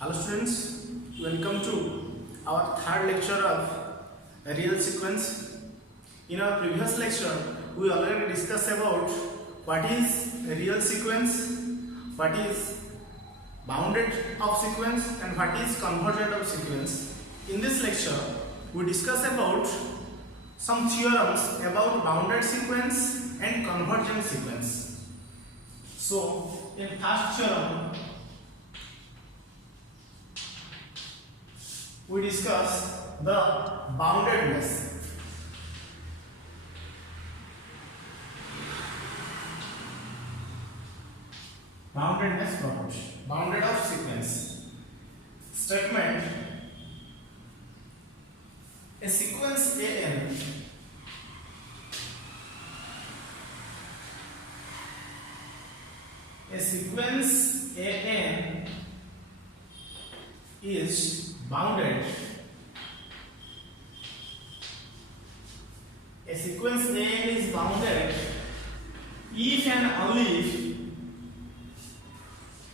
Hello students, welcome to our third lecture of real sequence. In our previous lecture, we already discussed about what is a real sequence, what is bounded of sequence and what is convergent of sequence. In this lecture, we discuss about some theorems about bounded sequence and convergent sequence. So, in first theorem, we discuss the boundedness. Boundedness property, bounded of sequence. Statement: a sequence AN is bounded. A sequence AN is bounded if and only if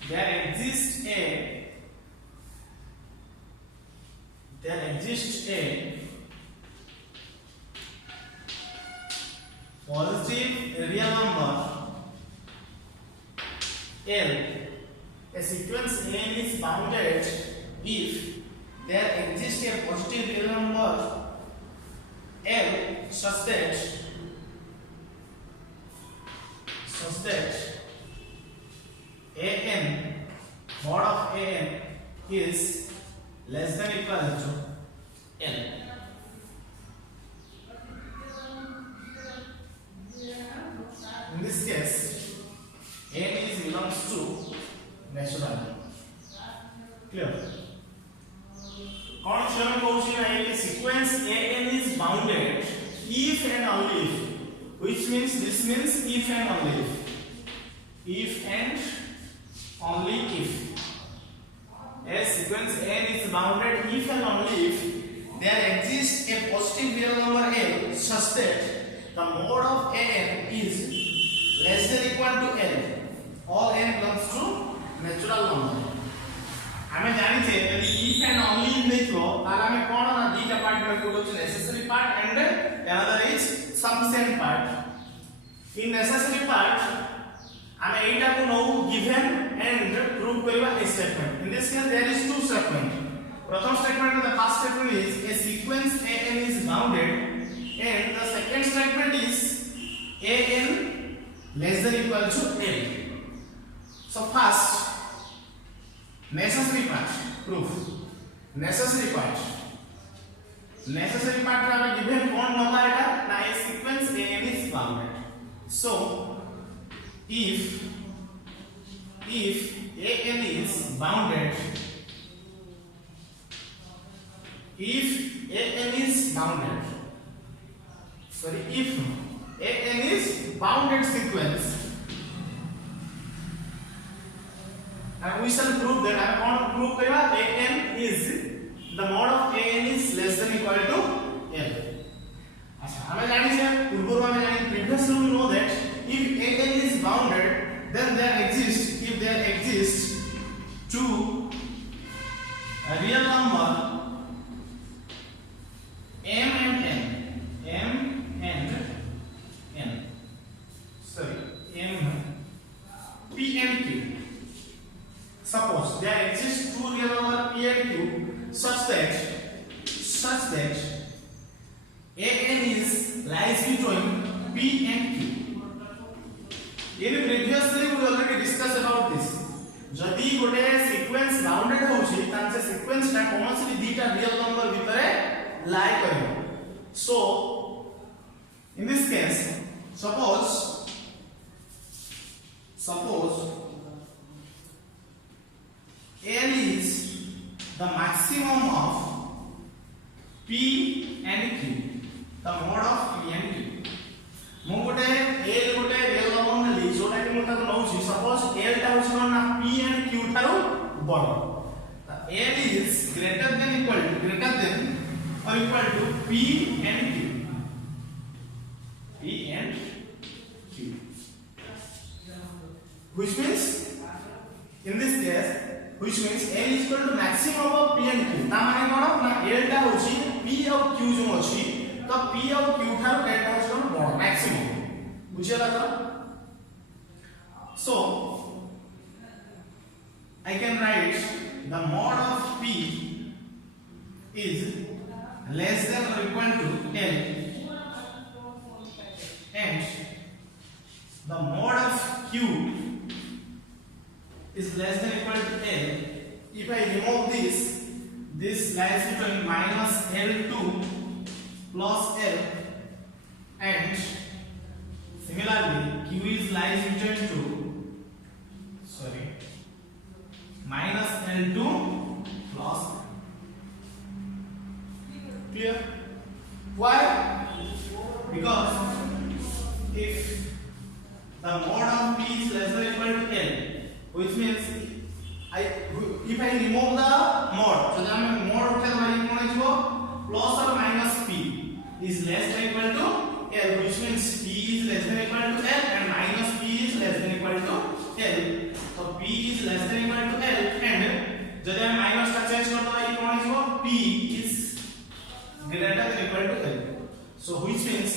there exists a positive real number L. A sequence N is bounded if there exists a positive real number L such that AN, mod of AN is less than equal to L. In this case, N belongs to natural. Clear? कौन theorem कहूची ना कि sequence AN is bounded if and only if, which means this means if and only if and only if a sequence N is bounded if and only if there exists a positive real number L such that the mode of AN is less than equal to L. All N belongs to natural number. आमे जानि छे यदि if and only if देखो ताले आमे कोन ना दुटा part में कोडो necessary part and another is sufficient part. In necessary part आमे एटा को नो given and prove करबा a statement. In this case there is two statement. प्रथम statement the first statement is a sequence AN is bounded and the second statement is AN less than equal to L. So first necessary part proof. Necessary part रा given कौन number है ना a sequence AN is bounded. So if AN is bounded, if AN is bounded sequence, and we shall prove that I want to prove that AN is the mod of AN is less than equal to L. अच्छा हमें जानी है पूर्व में जानी previously we know that if AN is bounded then there exists two real number M and N. P and Q. Suppose there exists two real number P and Q such that AN lies between P and Q. In previously we already discussed about this. जदि गोटे sequence bounded होची तांचे sequence टा कोनोसी दुटा real number भितरे lie करिवो. So in this case suppose L is the maximum of P and Q, the mode of P and Q. मो गोटे L गोटे real number ने ली जोटा कि मोटा तो नउची suppose L टा होची ना P and Q ठारो बड़. L is greater than or equal to P and Q. Which means in this case which means L is equal to maximum of P and Q ता माने कोन ना L टा होची P और Q जो अछि तो P और Q ठार एटा होची बड़ मैक्सिमम बुझियला तो so I can write the mod of P is less than or equal to L and the mod of Q is less than or equal to L. If I remove this lies between minus L2 plus L and similarly Q is lies between minus L2 plus L. Clear? Why? Because if the mod of P is less than or equal to L, which means if I remove the mod, so then mod उठे तो भाई कौन है plus or minus P is less than or equal to L, which means P is less than or equal to L and minus P is less than or equal to L. So P is less than or equal to L and जब हम minus का change करते हैं कौन है P is greater than or equal to L. So which means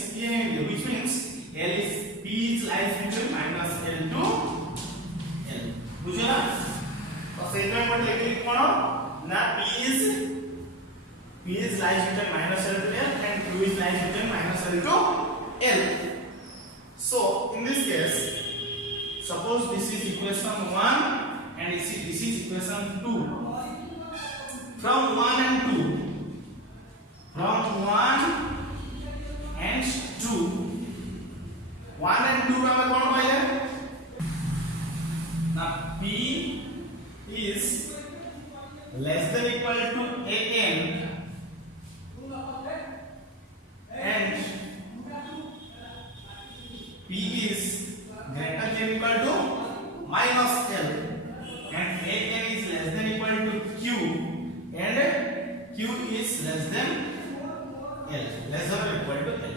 L is P is lies between minus L to L. बुझे ना? तो सेकंड वर्ड लेके कौन ना P is lies between minus L to L and Q is lies between minus L to L. So in this case, suppose this is equation 1 and this is equation 2. From 1 and 2, में कौन पाइए ना P is less than or equal to an and P is greater than or equal to minus L and an is less than or equal to Q and Q is less than L, less than or equal to L.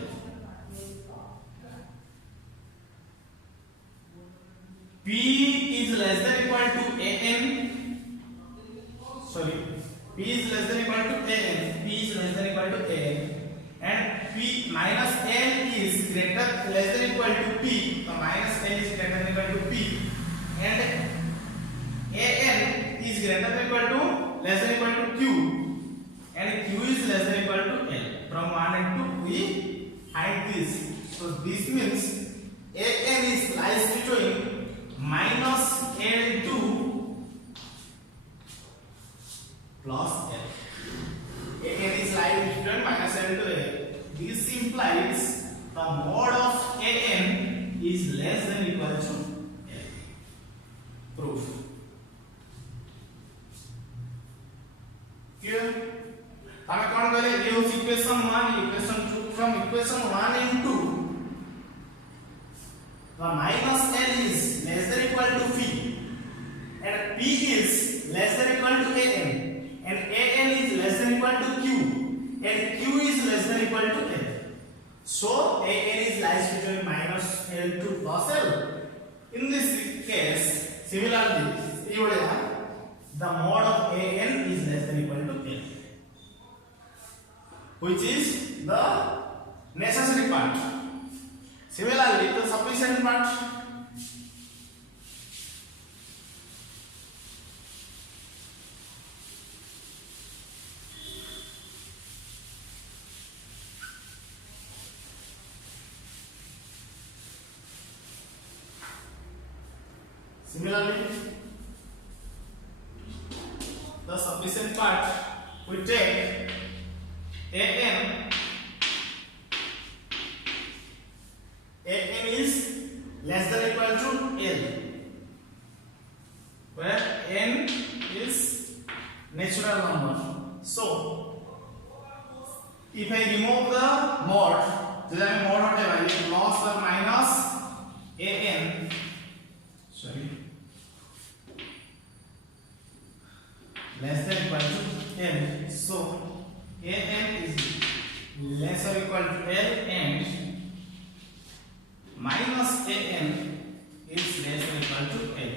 P is less than or equal to an, sorry, P is less than or equal to an, P is less than or equal to an and P minus L is greater less than or equal to P, so minus L is greater than or equal to P and an is greater than or equal to less than or equal to Q and Q is less than or equal to L. From 1 and 2 we find this, so this means an is lies between minus L2 plus L. An is lying between minus L to L. This implies the mod of an is less than or equal to L. Proof. Clear? हमें कौन करे ये उस equation 1 equation 2 from equation 1 and 2 the minus L is less than or equal to P and P is less than or equal to an and an is less than or equal to Q and Q is less than or equal to L. So an is lies between minus L2 plus L. In this case, similarly, the mod of an is less than or equal to L, which is the necessary part. Similarly, the sufficient part. Similarly, the sufficient part we take an is less than or equal to L, where n is natural number. So if I remove the mod, then mod whatever is plus or minus an, sorry, less than or equal to L. So an is less or equal to L and minus an is less or equal to L.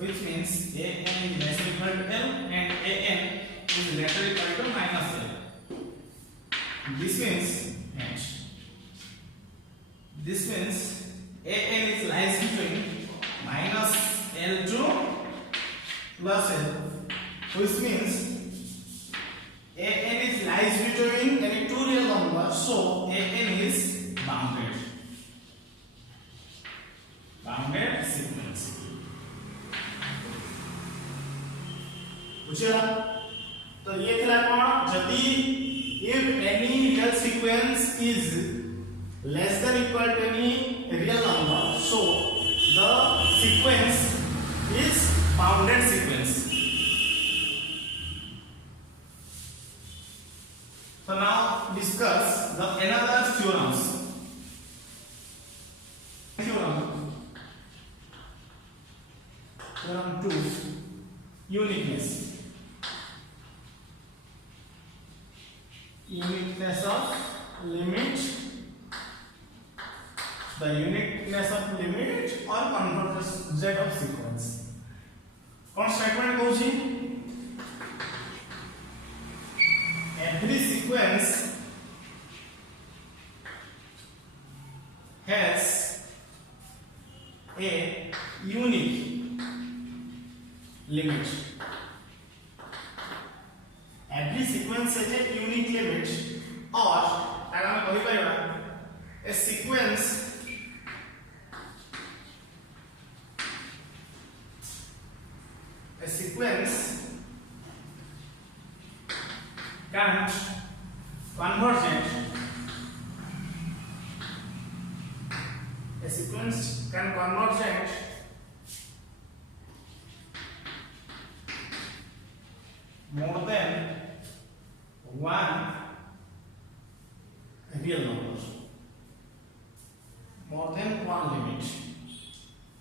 which means an is less than equal to L and an is greater equal to minus L. This means an is lies between minus L to plus L, which means an is lies between any two real numbers, so an is bounded sequence. बुझिया तो ये थिला कोन जदी if any real sequence is less than equal to any real number, so the sequence is bounded sequence. So now discuss the another theorems. Theorem 2, uniqueness of limit, the uniqueness of limit or convergence of sequence. कौन statement कहूची every sequence has a unique limit. Every sequence has a unique limit, or ताका हम कहि पाइबा a sequence can't convergent. A sequence can convergent more than one real number, more than one limit,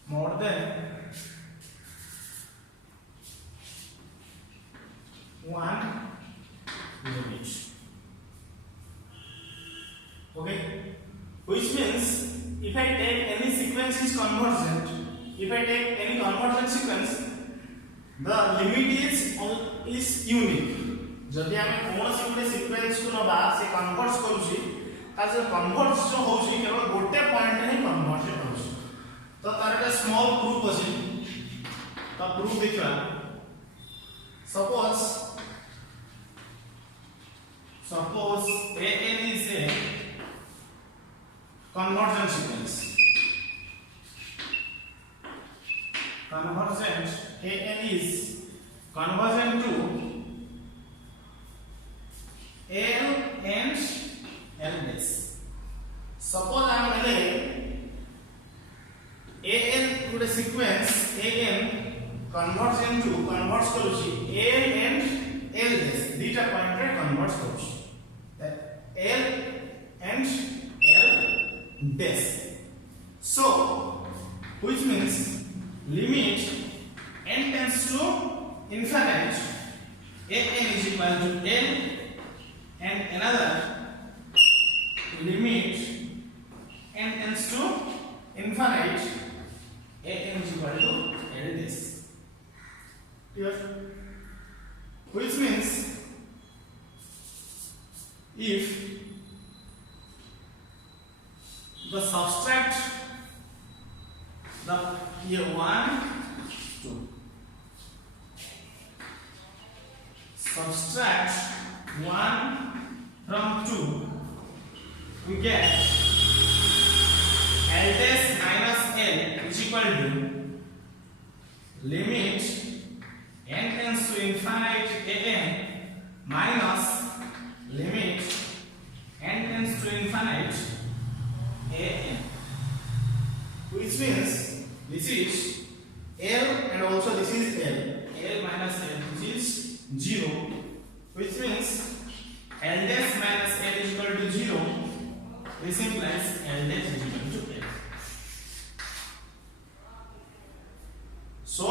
more than one limit. Okay, which means if I take any sequence is convergent, if I take any convergent sequence, the limit is unique. जदि आमे कोनोसी गुटे sequence को नबा से converge करूची ता जे converge जो होची केवल गोटे पॉइंट रे कन्वर्ज होची, तो तार एक स्मॉल प्रूफ अछि, तो प्रूफ देखिबा suppose an is a convergent sequence. Convergent an is convergent to L and L base. Suppose I am an to the sequence an convergent to converts करूची L and L base data point रे converts करूची L and L base. So which means limit n tends to infinite an is equal to L and another limit n tends to infinite an is equal to L base. Clear? Which means if the subtract the here 1 2 subtract 1 from 2, we get L dash minus L is equal to limit n tends to infinite an minus limit n tends to infinite an, which means this is L and also this is L minus L, which is 0, which means L dash minus L is equal to 0. This implies L dash is equal to L. So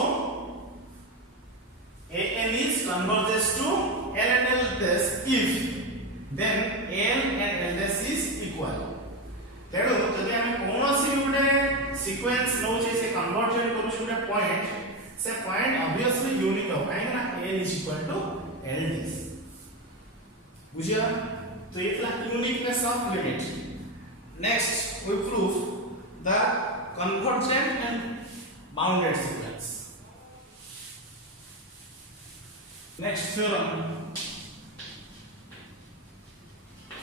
an is converges to L and L dash if then L and L dash is equal. तेणु जदि आम कौन सी गोटे sequence नौचे से conversion करूछु गोटे point से point obviously unique हो काहे ना L is equal to L this बुझिया तो ये था uniqueness of limit. Next we prove the convergent and bounded sequence. Next theorem,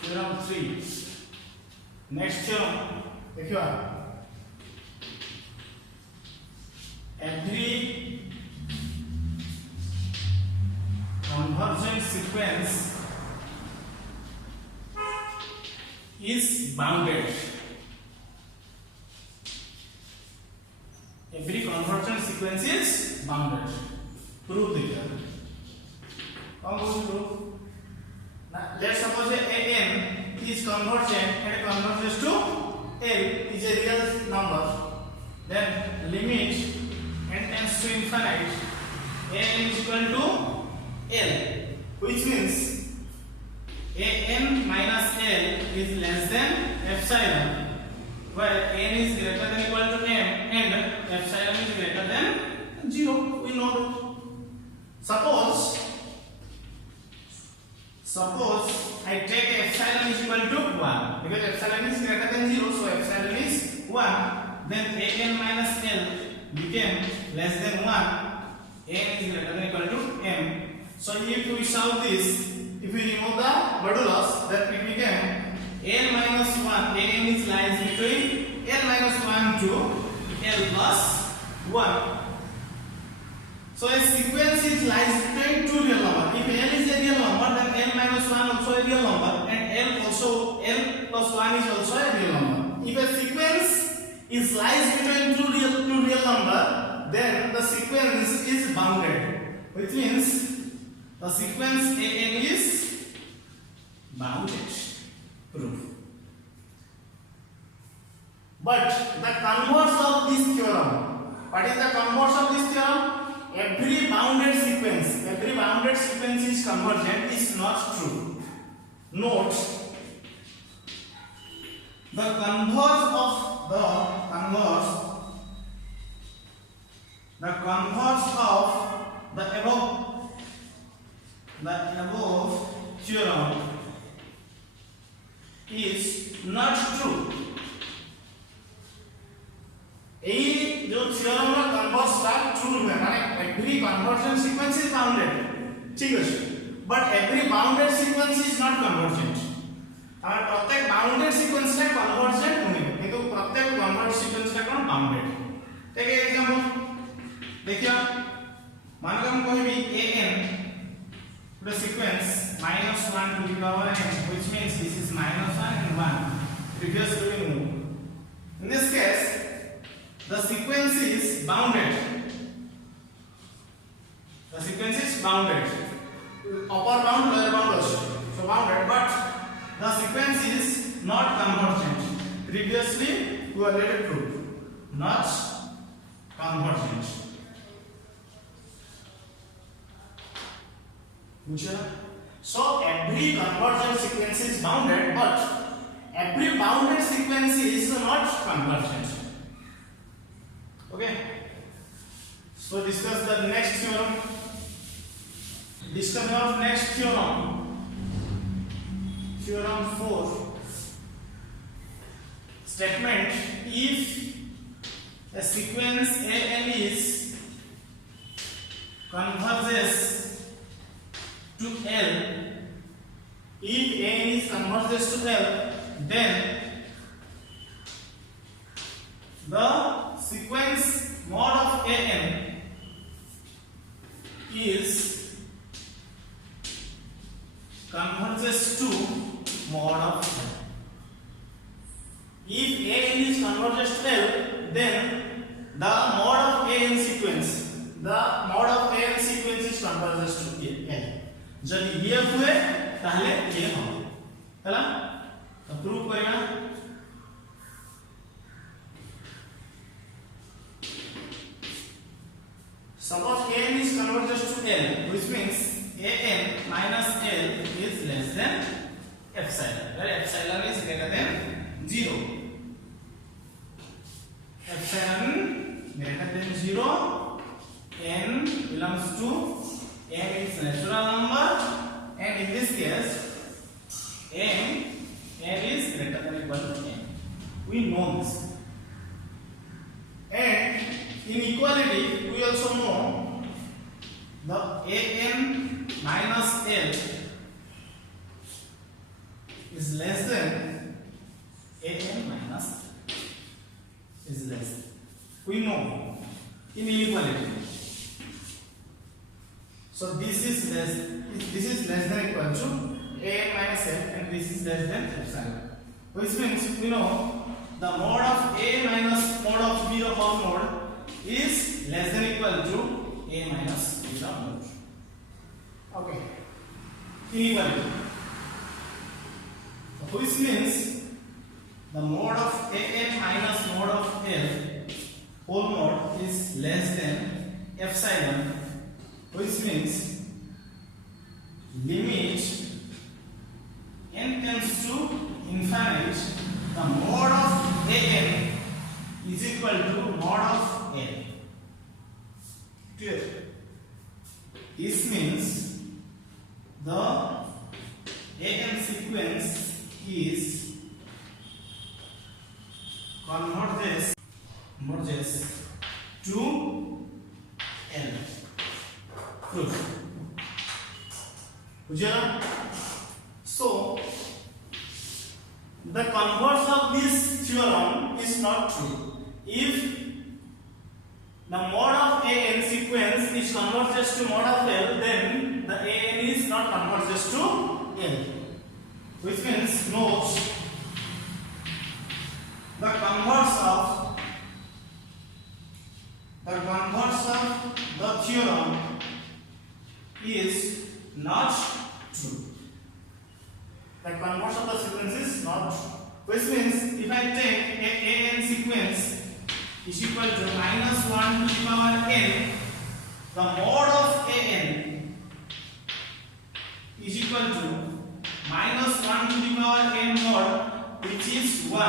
theorem 3. Next theorem देखियो every convergent sequence is bounded. Every convergent sequence is bounded. Prove the how will you prove? Now let's suppose an is convergent and converges to L is a real number. Then limit n tends to infinite n is equal to L, which means an minus L is less than epsilon, where n is greater than equal to m and epsilon is greater than 0. We know that. Suppose I take epsilon is equal to 1 because epsilon is greater than 0, so epsilon is 1. Then an minus L became less than 1. N is greater than equal to m. So if we solve this, if we remove the modulus, then it became n minus 1. N is lies between n minus 1 to L plus 1. So a sequence is lies between two real numbers. If L is a real number, then n minus 1 also a real number, and L plus 1 is also a real number. If a sequence is lies between two real number, then the sequence is bounded, which means the sequence an is bounded. Proof. But the converse of this theorem, what is the converse of this theorem? Every bounded sequence is convergent is not true. Note the converse of the above theorem is not true. ये जो theorem का converse का true है माने every convergent sequence is bounded, ठीक है, but every bounded sequence is not convergent. और प्रत्येक bounded sequence का convergent नहीं, किंतु प्रत्येक convergent sequence का कौन bounded. ठीक है, एग्जाम्पल देखिए, मान लो हम कोई भी an the sequence minus 1 to the power n, which means this is minus 1 and 1. Previously we knew. In this case, the sequence is bounded. The sequence is bounded. Upper bound, lower bound also. So bounded, but the sequence is not convergent. Previously we already proved. Not convergent. So every convergent sequence is bounded, but every bounded sequence is not convergent. Okay. So discuss the next theorem. Discussion of next theorem. Theorem 4. Statement: if a sequence an is converges to L, if n is converges to L, then the sequence mod of an is converges to mod of L. If an is converges to L, then the mod of an sequence is converges to L. जब ये हुए ताहले ये हो हैला तो prove करेगा suppose n is converges to L, which means an minus L is less than epsilon, where epsilon is greater than 0. Epsilon greater than 0, n belongs to n is natural number, and in this case n is greater than or equal to n. We know this. And in equality, we also know the an minus l is less than an minus is less. We know in inequality. So this is less than or equal to an minus l, and this is less than epsilon. Which means we know the mod of a minus mod of b the whole mode is less than or equal to a minus b the mode. Okay. Inequality. Which means the mod of an minus mod of l whole mode is less than epsilon, which means limit n tends to infinite, the mod of an is equal to mod of l. Clear? This means the an sequence is converges to l. Proof. So the converse of this theorem is not true. If the mod of an sequence is converges to mod of l, then the an is not converges to l. Which means note the converse of the theorem is not true. The converse of the sequence is not true. Which means if I take an sequence is equal to minus 1 to the power n, the mod of an is equal to minus 1 to the power n mod, which is 1,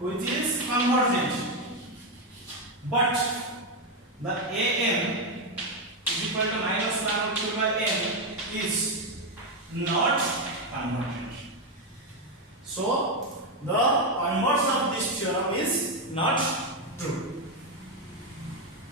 which is convergent. But the an is equal to minus 1 to the power n is not convergent. So the converse of this theorem is not true.